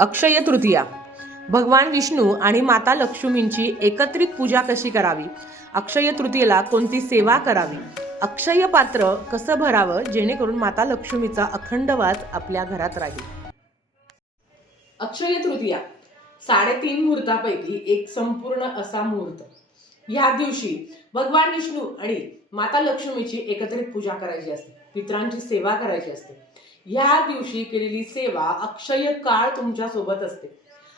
अक्षय तृतीया, भगवान विष्णू आणि माता लक्ष्मींची एकत्रित पूजा कशी करावी, अक्षय तृतीयेला कोणती सेवा करावी, अक्षय पात्र कसं भरावं जेणेकरून माता लक्ष्मीचा अखंड वास आपल्या घरात राहील. अक्षय तृतीया 3.5 मुहूर्तापैकी एक संपूर्ण असा मुहूर्त. या दिवशी भगवान विष्णू आणि माता लक्ष्मीची एकत्रित पूजा करायची असते, पितरांची सेवा करायची असते. या दिवशी केलेली सेवा अक्षय काळ तुमच्या सोबत असते.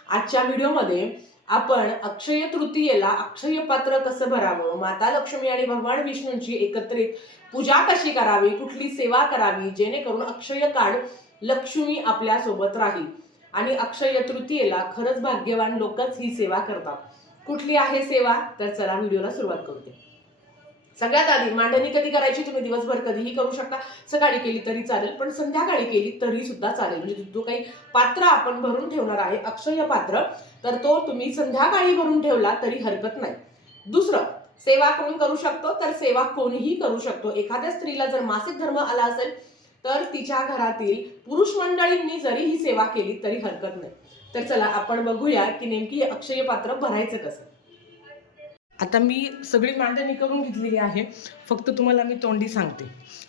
आजच्या व्हिडिओमध्ये आपण अक्षय तृतीयेला अक्षय पात्र कसं भरावं, माता लक्ष्मी आणि भगवान विष्णूंची एकत्रित पूजा कशी करावी, कुठली सेवा करावी जेणेकरून अक्षय काळ लक्ष्मी आपल्या सोबत राहील. आणि अक्षय तृतीयेला खरंच भाग्यवान लोकच ही सेवा करतात. कुठली आहे सेवा, तर चला व्हिडिओला सुरुवात करते. सगळ्यात आधी मांडणी कधी करायची, तुम्ही दिवसभर कधीही करू शकता. सकाळी केली तरी चालेल, पण संध्याकाळी केली तरी सुद्धा चालेल. म्हणजे जो काही पात्र आपण भरून ठेवणार आहे अक्षय पात्र, तर तो तुम्ही संध्याकाळी भरून ठेवला तरी हरकत नाही. दुसरं, सेवा कोण करू शकतो, तर सेवा कोणीही करू शकतो. एखाद्या स्त्रीला जर मासिक धर्म आला असेल तर तिच्या घरातील पुरुष मंडळींनी जरी ही सेवा केली तरी हरकत नाही. तर चला आपण बघूया की नेमकी अक्षय पात्र भरायचं कसं. आता मी सगळी मांडणी करून घेतलेली आहे, फक्त तुम्हाला मी तोंडी सांगते.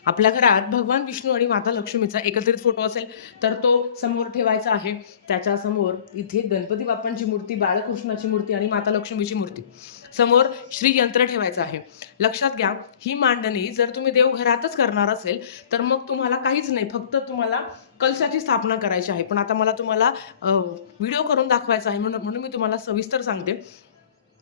आपल्या घरात भगवान विष्णू आणि माता लक्ष्मीचा एकत्रित फोटो असेल तर तो समोर ठेवायचा आहे. त्याच्या समोर इथे गणपती बाप्पांची मूर्ती, बाळकृष्णाची मूर्ती आणि माता लक्ष्मीची मूर्ती, समोर श्रीयंत्र ठेवायचं आहे. लक्षात घ्या, ही मांडणी जर तुम्ही देवघरातच करणार असेल तर मग तुम्हाला काहीच नाही, फक्त तुम्हाला कलशाची स्थापना करायची आहे. पण आता मला तुम्हाला व्हिडिओ करून दाखवायचा आहे, म्हणून मी तुम्हाला सविस्तर सांगते.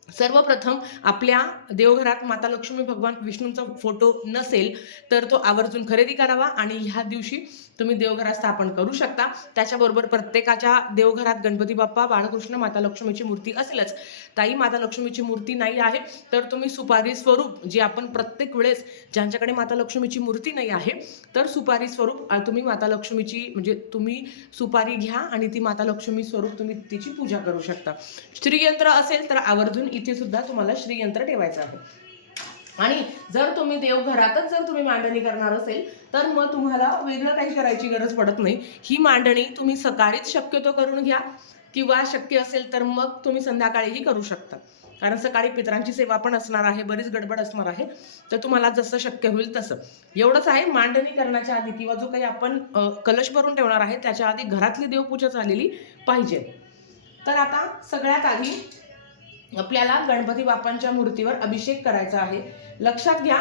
सर्वप्रथम आपल्या देवघरात माता लक्ष्मी भगवान विष्णूंचा फोटो नसेल तर तो आवर्जून खरेदी करावा आणि ह्या दिवशी तुम्ही देवघरात स्थापन करू शकता. त्याच्याबरोबर प्रत्येकाच्या देवघरात गणपती बाप्पा, बाळकृष्ण, माता लक्ष्मीची मूर्ती असेलच. ताई माता लक्ष्मीची मूर्ती नाही आहे तर तुम्ही सुपारी स्वरूप, जे आपण प्रत्येक वेळेस, ज्यांच्याकडे माता लक्ष्मीची मूर्ती नाही आहे तर सुपारी स्वरूप तुम्ही माता लक्ष्मीची, म्हणजे तुम्ही सुपारी घ्या आणि ती माता लक्ष्मी स्वरूप तुम्ही तिची पूजा करू शकता. श्रीयंत्र असेल तर आवर्जून इथे सुद्धा तुम्हाला श्रीयंत्र ठेवायचं आहे. आणि जर तुम्ही देवघरातच जर तुम्ही मांडणी करणार असेल तर मग तुम्हाला वेगळं काही करायची गरज पडत नाही. ही मांडणी तुम्ही सकाळीच शक्यतो करून घ्या, किंवा शक्य असेल तर मग तुम्ही संध्याकाळीही करू शकता. कारण सकाळी पितरांची सेवा पण असणार आहे, बरीच गडबड असणार आहे. तर तुम्हाला जसं शक्य होईल तसं. एवढंच आहे, मांडणी करण्याच्या आधी किंवा जो काही आपण कलश भरून ठेवणार आहे त्याच्या आधी घरातली देवपूजा झालेली पाहिजे. तर आता सगळ्यात आधी आपल्याला गणपती बाप्पांच्या मूर्तीवर अभिषेक करायचा आहे. लक्षात घ्या,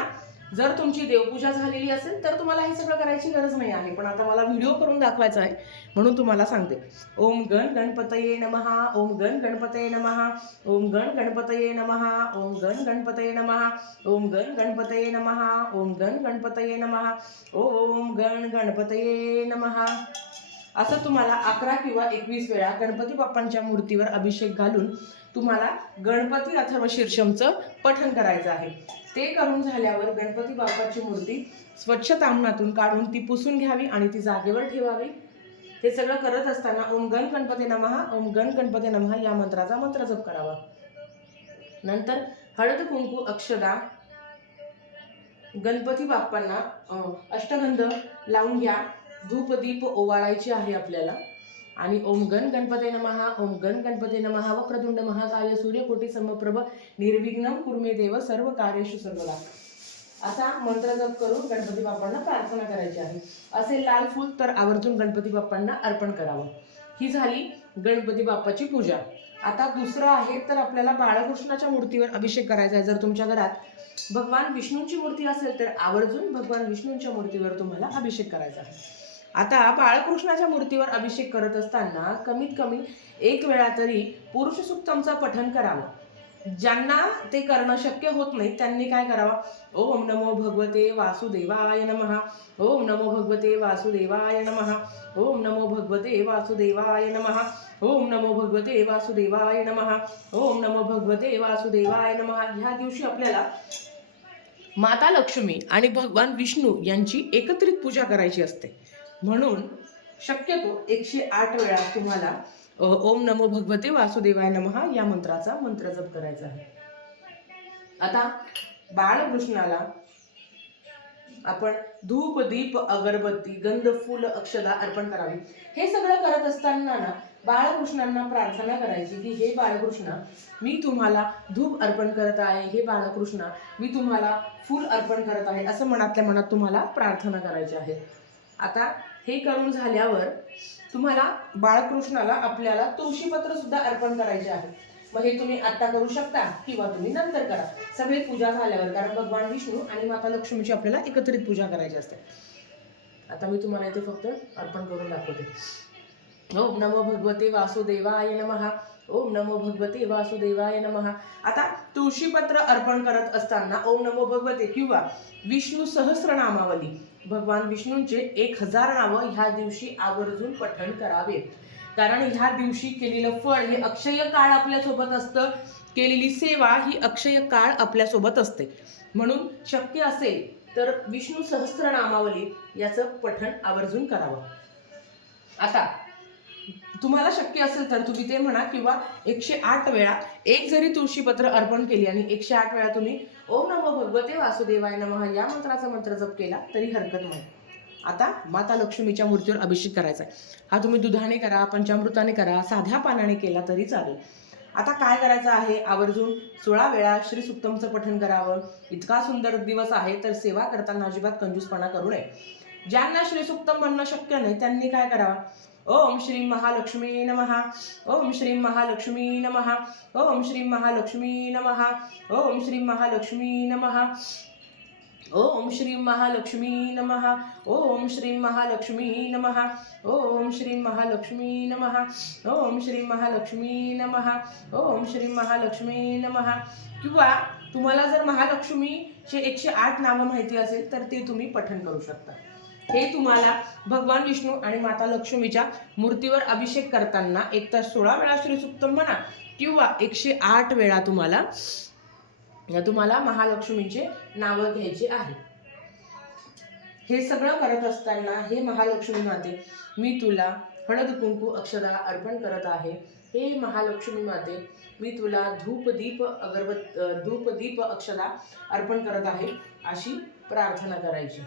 जर तुमची देवपूजा झालेली असेल तर तुम्हाला हे सगळं करायची गरज नाही आहे, पण आता मला व्हिडिओ करून दाखवायचा आहे म्हणून तुम्हाला सांगते. ओम गण गणपतये नमः, ओम गण गणपतये नमः, ओम गण गणपतये नमः, ओम गण गणपतये नमः, ओम गण गणपतये नमः, ओम गण गणपतये नमः, ओम गण गणपतये नमः. असं तुम्हाला 11 किंवा 21 वेळा गणपती बाप्पांच्या मूर्तीवर अभिषेक घालून तुम्हाला गणपती अथर्व शीर्षमचं पठण करायचं आहे. ते करून झाल्यावर गणपती बाप्पाची मूर्ती स्वच्छ तामणातून काढून ती पुसून घ्यावी आणि ती जागेवर ठेवावी. हे सगळं करत असताना ओम गण गणपती नमः, ओम गण गणपती नमः या मंत्राचा मंत्र जप करावा. नंतर हळद कुंकू अक्षदा गणपती बाप्पांना अष्टगंध लावून घ्या. धूप दीप ओवाळायची आहे आपल्याला. आणि ओम गण गणपते नमः, ओम गण गणपते नमः, वक्रतुंड महाकाय सूर्यकोटी समप्रभ निर्विघ्नं कुरु मे देव सर्व कार्येषु सर्वदा. असा मंत्र जप करून गणपती बाप्पांना प्रार्थना करायची आहे. असेल लाल फूल तर आवर्जून गणपती बाप्पांना अर्पण करावं. ही झाली गणपती बाप्पाची पूजा. आता दुसरं आहे तर आपल्याला बाळकृष्णाच्या मूर्तीवर अभिषेक करायचा आहे. जर तुमच्या घरात भगवान विष्णूंची मूर्ती असेल तर आवर्जून भगवान विष्णूंच्या मूर्तीवर तुम्हाला अभिषेक करायचा आहे. आता बाळकृष्णाच्या मूर्तीवर अभिषेक करत असताना कमीत कमी 1 वेळा तरी पुरुष सूक्तमचं पठण करावं. ज्यांना ते करणं शक्य होत नाही त्यांनी काय करावं, ओम नमो भगवते वासुदेवाय नमः, ओम नमो भगवते वासुदेवाय नमः, ओम नमो भगवते वासुदेवाय नमः, ओम नमो भगवते वासुदेवाय नमः, ओम नमो भगवते वासुदेवाय नमः. ह्या दिवशी आपल्याला माता लक्ष्मी आणि भगवान विष्णू यांची एकत्रित पूजा करायची असते. म्हणून शक्यतो 108 वेळा तुम्हाला ओम नमो भगवते वासुदेवाय नमः या मंत्राचा मंत्र जप करायचा आहे. आता बाळकृष्णाला आपण धूप दीप अगरबत्ती गंध फूल अक्षदा अर्पण करावी. हे सगळं करत असताना ना बाळकृष्णांना प्रार्थना करायची की हे बाळकृष्ण, मी तुम्हाला धूप अर्पण करत आहे, हे बाळकृष्ण मी तुम्हाला फूल अर्पण करत आहे, असं मनातल्या मनात तुम्हाला प्रार्थना करायची आहे. आता हे करून झाल्यावर तुम्हाला बाळकृष्णाला आपल्याला तुळशीपत्र सुद्धा अर्पण करायचे आहे. मग हे तुम्ही आता करू शकता किंवा तुम्ही नंतर करा, सगळी पूजा झाल्यावर, कारण भगवान विष्णू आणि माता लक्ष्मीची आपल्याला एकत्रित पूजा करायची असते. आता मी तुम्हाला इथे फक्त अर्पण करून दाखवते. ओम नमो भगवते वासुदेवाय नमः. ओम नमो भगवते वासुदेवाय नमः. आता तुळशीपत्र अर्पण करत असताना ओम नमो भगवते किंवा विष्णू सहस्रनामावली, भगवान विष्णूंचे 1000 नावं ह्या दिवशी आवर्जून पठण करावे. कारण ह्या दिवशी केलेलं फळ हे अक्षय काळ आपल्यासोबत असतं, केलेली सेवा ही अक्षय काळ आपल्यासोबत असते. म्हणून शक्य असेल तर विष्णू सहस्रनामावली याचं पठण आवर्जून करावं. आता तुम्हाला शक्य असेल तर तुम्ही ते म्हणा, किंवा 108 वेळा एक जरी तुळशीपत्र अर्पण केली आणि 108 वेळा तुम्ही ओम नमो भगवते वासुदेवाय नमः या मंत्राचा मंत्र जप केला तरी हरकत नाही. आता माता लक्ष्मीच्या मूर्तीवर अभिषेक करायचा आहे. हा तुम्ही दुधाने करा, पंचामृताने करा, साध्या पानाने केला तरी चालेल. आता काय करायचं आहे, आवर्जून 16 वेळा श्री सुक्तमचं पठण करावं. इतका सुंदर दिवस आहे तर सेवा करताना अजिबात कंजूसपणा करू नये. ज्यांना श्री सुक्तम म्हणणं शक्य नाही त्यांनी काय करावं, ओम श्री महालक्ष्मी नमः. ओम श्री महालक्ष्मी नमः. ओम श्री महालक्ष्मी नमः. ओम श्री महालक्ष्मी नमः. ओम श्री महालक्ष्मी नमः. ओम श्री महालक्ष्मी नमः. ओम श्री महालक्ष्मी नमः. ओम श्री महालक्ष्मी नमः. ओम श्री महालक्ष्मी नमः. किंवा तुम्हाला जर महालक्ष्मीचे 108 नावं माहिती असेल तर ते तुम्ही पठण करू शकता. हे तुम्हाला भगवान विष्णू आणि माता लक्ष्मीच्या मूर्तीवर अभिषेक करताना एकतर 16 वेळा श्री सुक्तम म्हणा किंवा 108 वेळा तुम्हाला महालक्ष्मीचे नावं घ्यायचे आहे. हे सगळं करत असताना हे महालक्ष्मी माते, मी तुला हळद कुंकू अक्षदा अर्पण करत आहे. हे महालक्ष्मी माते, मी तुला धूप दीप अक्षदा अर्पण करत आहे, अशी प्रार्थना करायची.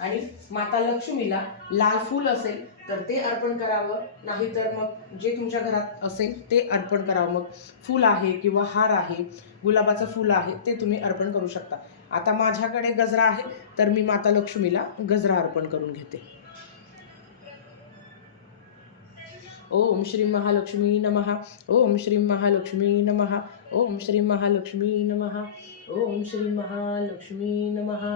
आणि माता लक्ष्मीला लाल फूल असेल तर ते अर्पण करावं, नाहीतर मग जे तुमच्या घरात असेल ते अर्पण करावं. मग फूल आहे किंवा हार आहे, गुलाबाचं फूल आहे, ते तुम्ही अर्पण करू शकता. आता माझ्याकडे गजरा आहे तर मी माता लक्ष्मीला गजरा अर्पण करून घेते. ओम श्री महालक्ष्मी नमः. ओम श्री महालक्ष्मी नमः. ओम श्री महालक्ष्मी नमः. ओम श्री महालक्ष्मी नमः.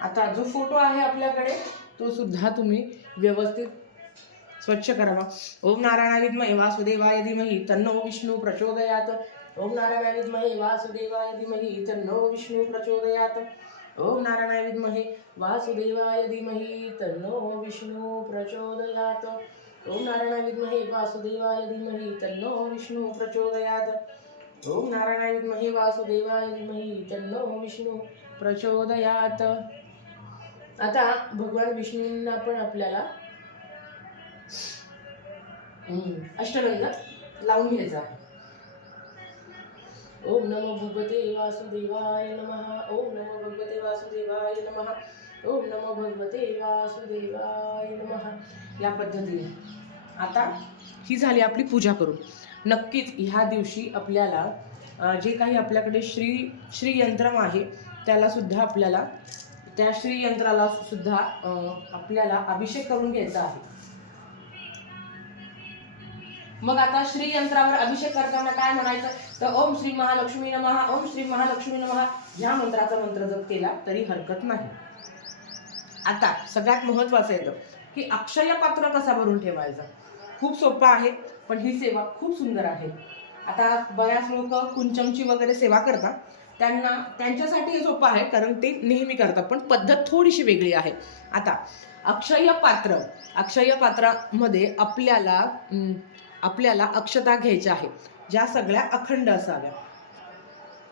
आता जो फोटो आहे आपल्याकडे तो सुद्धा तुम्ही व्यवस्थित स्वच्छ करावा. ओम नारायणाय विद्महे वासुदेवाय धीमहि तन्नो विष्णू प्रचोदयात. ओम नारायणाय विद्महे वासुदेवाय धीमहि तन्नो विष्णू प्रचोदयात. ओम नारायणाय विद्महे वासुदेवाय धीमहि तन्नो विष्णू प्रचोदयात. ओम नारायणाय विद्महे वासुदेवाय धीमहि तन्नो विष्णू प्रचोदयात. ओम नारायणाय विद्महे वासुदेवाय धीमहि तन्नो विष्णू प्रचोदयात. आता भगवान विष्णूंना पण आपल्याला अष्टगंध लावून घ्यायचा आहे. ओम नमो भगवते वासुदेवाय नमः. ओम नमो भगवते वासुदेवाय नमः. ओम नमो भगवते वासुदेवाय नमः. या पद्धतीने आता ही झाली आपली पूजा करून. नक्कीच ह्या दिवशी आपल्याला जे काही आपल्याकडे श्री यंत्रम आहे त्याला सुद्धा आपल्याला त्या श्री यंत्राला सुद्धा आपल्याला अभिषेक करून घ्यायचा आहे. मग आता श्री यंत्रावर अभिषेक करताना काय म्हणायचं, तर ओम श्री महालक्ष्मी नमः. ओम श्री महालक्ष्मी नमः ह्या मंत्राचा मंत्र जप केला तरी हरकत नाही. आता सगळ्यात महत्त्वाचं येतं की अक्षय पात्र कसा भरून ठेवायचा. खूप सोपं आहे, पण ही सेवा खूप सुंदर आहे. आता बऱ्याच लोक कुंचमची वगैरे सेवा करतात, त्यांच्यासाठी हे सोपं आहे कारण ते नेहमी करतात, पण पद्धत थोडीशी वेगळी आहे. आता अक्षय पात्रामध्ये आपल्याला अक्षता घ्यायच्या आहे, ज्या सगळ्या अखंड असाव्या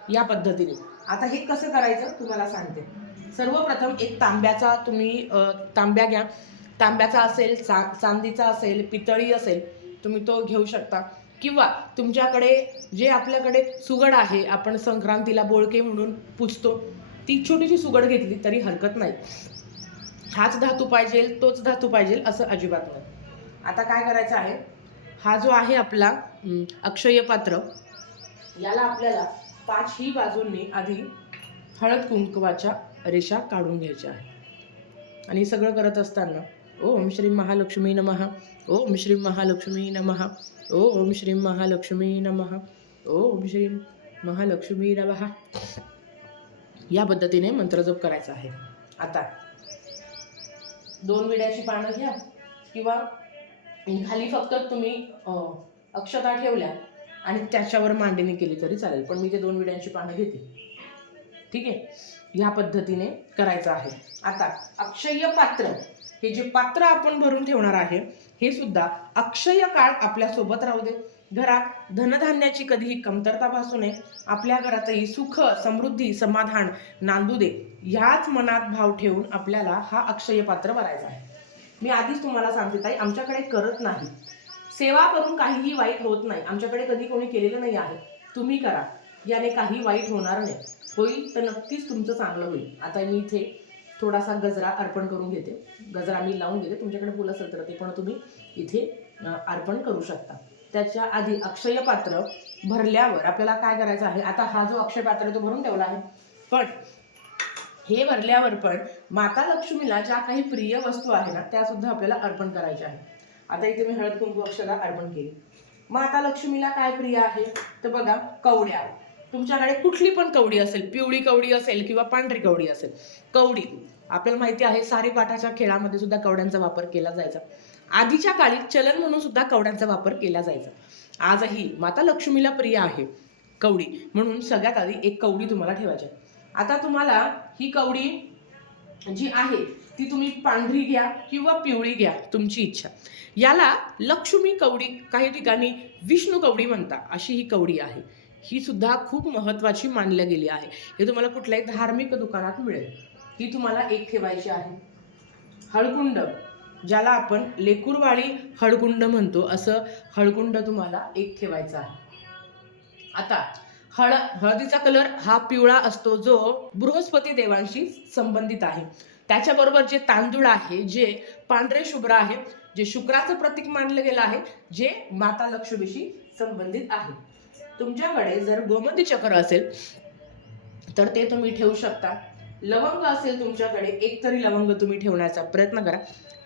या पद्धतीने. आता हे कसं करायचं तुम्हाला सांगते. सर्वप्रथम एक तांब्याचा तुम्ही तांब्या घ्या. तांब्याचा असेल, चांदीचा असेल, पितळी असेल, तुम्ही तो घेऊ शकता. किंवा तुमच्याकडे जे आपल्याकडे सुगड आहे, आपण संक्रांतीला बोळके म्हणून पुजतो, ती छोटीशी सुगड घेतली तरी हरकत नाही. हाच धातू पाहिजे तोच धातू पाहिजे असं अजिबात नाही. आता काय करायचं आहे, हा जो आहे आपला अक्षय पात्र, याला आपल्याला 5ही बाजूंनी आधी हळद कुंकवाच्या रेषा काढून घ्यायच्या आहे. आणि सगळं करत असताना ओम श्री महालक्ष्मी नमः, ओम श्री महालक्ष्मी नमः, ओम श्री महालक्ष्मी नमः, ओम श्री महालक्ष्मी नमः, या पद्धतीने मंत्रजप करायचा आहे. आता 2 विड्याची पानं घ्या किंवा खाली फक्त तुम्ही अक्षता ठेवल्या आणि त्याच्यावर मांडणी केली तरी चालेल, पण मी ते 2 विड्यांची पानं घेते. ठीक आहे, ह्या पद्धतीने करायचं आहे. आता अक्षय पात्र, हे जे पात्र आपण भरून ठेवणार आहे हे सुद्धा अक्षय काळ आपल्या सोबत राहू दे. घरात धनधान्याची कधीही कमतरता भासू नये, आपल्या घरातही सुख समृद्धी समाधान नांदू दे, ह्याच मनात भाव ठेवून आपल्याला हा अक्षय पात्र भरायचा आहे. मी आधीच तुम्हाला सांगते ताई, आमच्याकडे करत नाही, सेवा करून काहीही वाईट होत नाही, आमच्याकडे कधी कोणी केलेलं नाही आहे. तुम्ही करा, याने काही वाईट होणार नाही. होईल तर नक्कीच तुमचं चांगलं होईल. आता मी इथे थोडासा गजरा अर्पण करून घेते, गजरा मी लावून घेते, तुमच्याकडे फुलं असेल तर ते पण तुम्ही इथे अर्पण करू शकता. त्याच्या आधी अक्षय पात्र भरल्यावर आपल्याला काय करायचं आहे, आता हा जो अक्षय पात्र तो भरून ठेवला आहे, पण हे भरल्यावर पण माता लक्ष्मीला ज्या काही प्रिय वस्तू आहे ना त्या सुद्धा आपल्याला अर्पण करायच्या आहे. आता इथे मी हळद कुंकू अक्षता अर्पण केली. माता लक्ष्मीला काय प्रिय आहे तर बघा, कवड्या. तुमच्याकडे कुठली पण कवडी असेल, पिवळी कवडी असेल किंवा पांढरी कवडी असेल, कवडी आपल्याला माहिती आहे सारीपाठाच्या खेळामध्ये सुद्धा कवड्यांचा वापर केला जायचा. आधीच्या काळी चलन म्हणून सुद्धा कवड्यांचा वापर केला जायचा. आजही माता लक्ष्मीला प्रिय आहे कवडी, म्हणून सगळ्यात आधी एक कवडी तुम्हाला ठेवायची. आता तुम्हाला ही कवडी जी आहे ती तुम्ही पांढरी घ्या किंवा पिवळी घ्या, तुमची इच्छा. याला लक्ष्मी कवडी, काही ठिकाणी विष्णू कवडी म्हणतात, अशी ही कवडी आहे. ही सुद्धा खूप महत्त्वाची मानली गेली आहे. हे तुम्हाला कुठल्याही धार्मिक दुकानात मिळेल. ही तुम्हाला एक ठेवायची आहे. हळकुंड, ज्याला आपण लेकुरवाळी हळकुंड म्हणतो, असं हळकुंड तुम्हाला एक ठेवायचा आहे. आता हळदीचा कलर हा पिवळा असतो, जो बृहस्पती देवांशी संबंधित आहे. त्याच्याबरोबर जे तांदूळ आहे जे पांढरे शुभ्र आहे, जे शुक्राचं प्रतीक मानलं गेलं आहे, जे माता लक्ष्मीशी संबंधित आहे. तुमच्याकडे जर गोमती चक्र असेल तर ते तुम्ही ठेवू शकता. लवंग असेल तुमच्याकडे, एक तरी लवंग तुम्ही ठेवण्याचा प्रयत्न करा.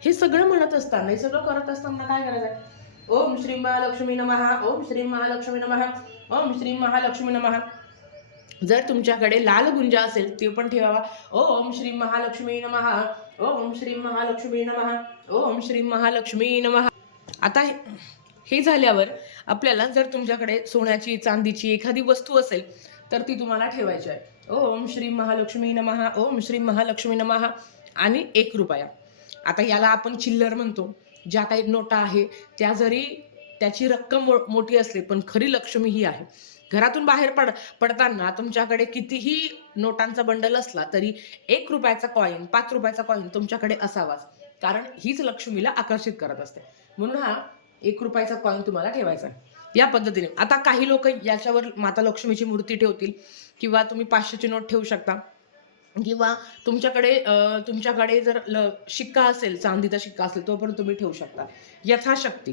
हे सगळं म्हणत असताना, हे सगळं करत असताना काय करायचं, ओम श्री महालक्ष्मी नमः, ओम श्री महालक्ष्मी नमः, ओम श्री महालक्ष्मी नमः. जर तुमच्याकडे लाल गुंजा असेल ते पण ठेवावा. ओम श्री महालक्ष्मी नमः, ओम श्री महालक्ष्मी नमः, ओम श्री महालक्ष्मी नमः. आता हे झाल्यावर आपल्याला जर तुमच्याकडे सोन्याची चांदीची एखादी वस्तू असेल तर ती तुम्हाला ठेवायची आहे. ओम श्री महालक्ष्मी नमः, ओम श्री महालक्ष्मी नमः. आणि 1 रुपया. आता याला आपण चिल्लर म्हणतो. ज्या काही नोटा आहे त्या जरी त्याची रक्कम मोठी असली पण खरी लक्ष्मी ही आहे. घरातून बाहेर पडताना तुमच्याकडे कितीही नोटांचा बंडल असला तरी 1 रुपयाचा कॉईन, 5 रुपयाचा कॉईन तुमच्याकडे असावाच, कारण हीच लक्ष्मीला आकर्षित करत असते. म्हणून हा 1 रुपयाचा कॉईन तुम्हाला ठेवायचा आहे. या पद्धतीने आता काही लोक याच्यावर माता लक्ष्मीची मूर्ती ठेवतील किंवा तुम्ही 500ची नोट ठेवू शकता, किंवा तुमच्याकडे जर शिक्का असेल, चांदीचा शिक्का असेल तो पण तुम्ही ठेवू शकता, यथाशक्ती.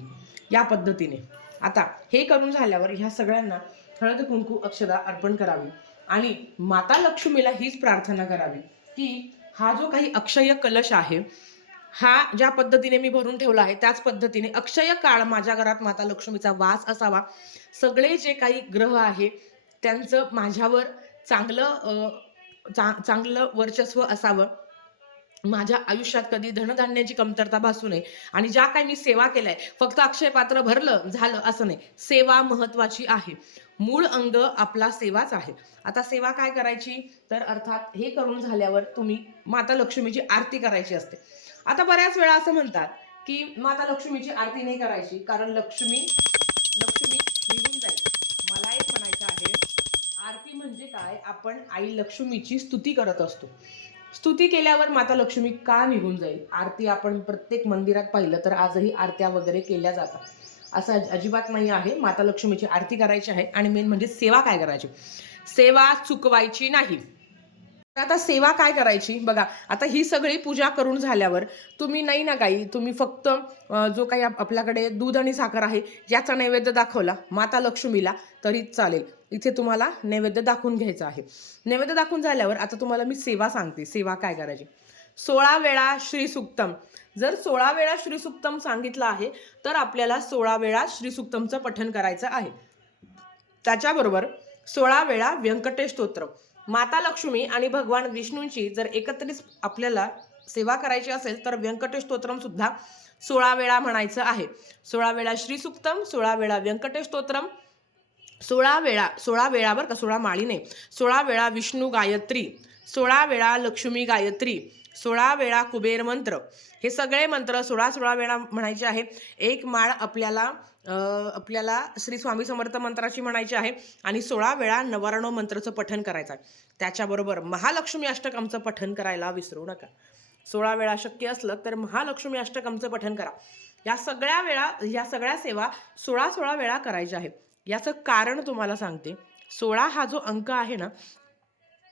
या पद्धतीने आता हे करून झाल्यावर ह्या सगळ्यांना हळद कुंकू अक्षता अर्पण करावी आणि माता लक्ष्मीला हीच प्रार्थना करावी की हा जो काही अक्षय कलश आहे, हा ज्या पद्धतीने मी भरून ठेवला आहे त्याच पद्धतीने अक्षय काळ माझ्या घरात माता लक्ष्मीचा वास असावा. सगळे जे काही ग्रह आहे त्यांचं माझ्यावर चांगलं वर्चस्व असावं. माझ्या आयुष्यात कधी धनधान्याची कमतरता भासू नये. आणि ज्या काही मी सेवा केलाय, फक्त अक्षय पात्र भरलं झालं असं नाही, सेवा महत्वाची आहे. मूळ अंग आपला सेवाच आहे. आता सेवा काय करायची तर अर्थात हे करून झाल्यावर तुम्ही माता लक्ष्मीची आरती करायची असते. आता बऱ्याच वेळा असं म्हणतात की माता लक्ष्मीची आरती नाही करायची कारण लक्ष्मी निघून जाईल. मला एक म्हणायचं आहे, आरती म्हणजे काय, आपण आई लक्ष्मीची स्तुती करत असतो. स्तुती केल्यावर माता लक्ष्मी का निघून जाईल. आरती आपण प्रत्येक मंदिरात पाहिलं तर आजही आरत्या वगैरे केल्या जातात, असं अजिबात नाही आहे. माता लक्ष्मीची आरती करायची आहे आणि मेन म्हणजे सेवा काय करायची, सेवा चुकवायची नाही. आता सेवा काय करायची बघा. आता ही सगळी पूजा करून झाल्यावर तुम्ही नाही ना काही, तुम्ही फक्त जो काही आपल्याकडे दूध आणि साखर आहे याचा नैवेद्य दाखवला माता लक्ष्मीला तरी चालेल. इथे तुम्हाला नैवेद्य दाखवून घ्यायचा आहे. नैवेद्य दाखवून झाल्यावर आता तुम्हाला मी सेवा सांगते. सेवा काय करायची. 16 वेळा श्री सुक्तम. जर 16 वेळा श्री सुक्तम सांगितलं आहे तर आपल्याला 16 वेळा श्री सुक्तमचं पठण करायचं आहे. त्याच्याबरोबर 16 वेळा व्यंकटेश स्तोत्र. माता लक्ष्मी आणि भगवान विष्णूंची जर एकत्रित आपल्याला सेवा करायची असेल तर व्यंकटेश स्तोत्रम सुद्धा 16 वेळा म्हणायचं आहे. 16 वेळा श्री सुक्तम, 16 वेळा व्यंकटेश स्तोत्रम, 16 वेळा बरं का, 16 माळी नाही, 16 वेळा विष्णू गायत्री, 16 वेळा लक्ष्मी गायत्री, 16 वेळा कुबेर मंत्र. हे सगळे मंत्र 16 वेळा म्हणायचे आहे. एक माळ आपल्याला श्री स्वामी समर्थ मंत्राची म्हणायची आहे आणि 16 वेळा नवरानो मंत्राचं पठण करायचं आहे. त्याच्याबरोबर महालक्ष्मी अष्टकमचं पठण करायला विसरू नका. 16 वेळा शक्य असलं तर महालक्ष्मी अष्टकमचं पठण करा. या सगळ्या सेवा 16 वेळा करायच्या आहेत. याचं कारण तुम्हाला सांगते. 16 हा जो अंक आहे ना,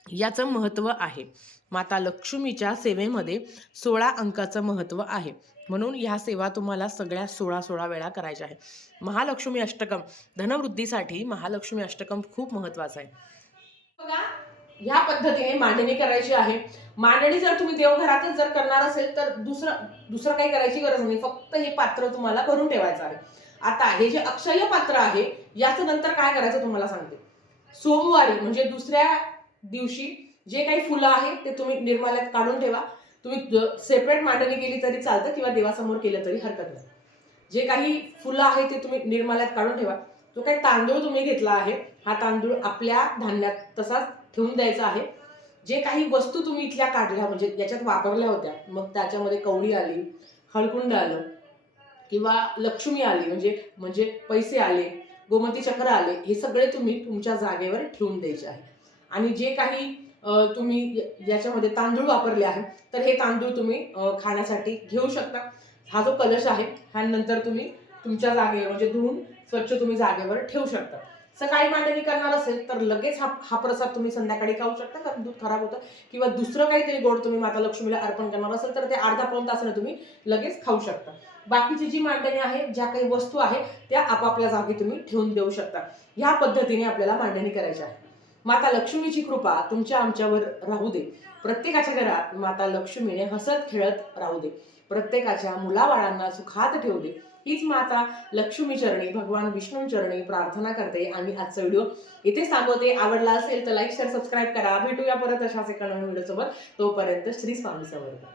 याचं महत्त्व आहे. माता लक्ष्मीच्या सेवेमध्ये 16 अंकाचं महत्त्व आहे. म्हणून ह्या सेवा तुम्हाला सगळ्या 16 वेळा करायच्या आहे. महालक्ष्मी अष्टकम, धनवृद्धीसाठी महालक्ष्मी अष्टकम खूप महत्त्वाचं आहे. बघा, ह्या पद्धतीने मांडणी करायची आहे. मांडणी जर तुम्ही देवघरातच जर करणार असेल तर दुसरं काही करायची गरज नाही. फक्त हे पात्र तुम्हाला भरून ठेवायचं आहे. आता हे जे अक्षय पात्र आहे याचं नंतर काय करायचं तुम्हाला सांगते. सोमवारी म्हणजे दुसऱ्या दिवशी जे काही फुलं आहे ते तुम्ही निर्माल्यात काढून ठेवा. तुम्ही सेपरेट मांडणी केली तरी चालतं किंवा देवासमोर केलं तरी हरकत नाही. जे काही फुलं आहे ते तुम्ही निर्माल्यात काढून ठेवा. जो काही तांदूळ तुम्ही घेतला आहे हा तांदूळ आपल्या धान्यात तसाच ठेवून द्यायचा आहे. जे काही वस्तू तुम्ही इथल्या काढल्या म्हणजे याच्यात वापरल्या होत्या, मग त्याच्यामध्ये कवडी आली, हळकुंड आलं किंवा लक्ष्मी आली म्हणजे पैसे आले, गोमती चक्र आले, हे सगळे तुम्ही तुमच्या जागेवर ठेवून द्यायचे आहे. आणि जे काही तुम्ही याच्यामध्ये तांदूळ वापरले आहे तर हे तांदूळ तुम्ही खाण्यासाठी घेऊ शकता. हा जो कलश आहे हा नंतर तुम्ही तुमच्या जागेवर म्हणजे धुवून स्वच्छ तुम्ही जागेवर ठेवू शकता. सकाळी मांडणी करणार असेल तर लगेच हा प्रसाद तुम्ही संध्याकाळी खाऊ शकता, कारण दूध खराब होतं. किंवा दुसरं काहीतरी गोड तुम्ही माता लक्ष्मीला अर्पण करणार असेल तर ते अर्धा पाऊण तासाने तुम्ही लगेच खाऊ शकता. बाकीची जी मांडणी आहे, ज्या काही वस्तू आहे त्या आपापल्या जागी तुम्ही ठेवून देऊ शकता. ह्या पद्धतीने आपल्याला मांडणी करायची आहे. माता लक्ष्मीची कृपा तुमच्या आमच्यावर राहू दे. प्रत्येकाच्या घरात माता लक्ष्मीने हसत खेळत राहू दे. प्रत्येकाच्या मुलाबाळांना सुखात ठेवू दे. हीच माता लक्ष्मी चरणी, भगवान विष्णू चरणी प्रार्थना करते. आणि आजचा व्हिडिओ इथे थांबवते. आवडला असेल तर लाईक, शेअर, सबस्क्राईब करा. भेटूया परत अशाच एका नवीन व्हिडिओ सोबत. तोपर्यंत श्री स्वामी समर्थ.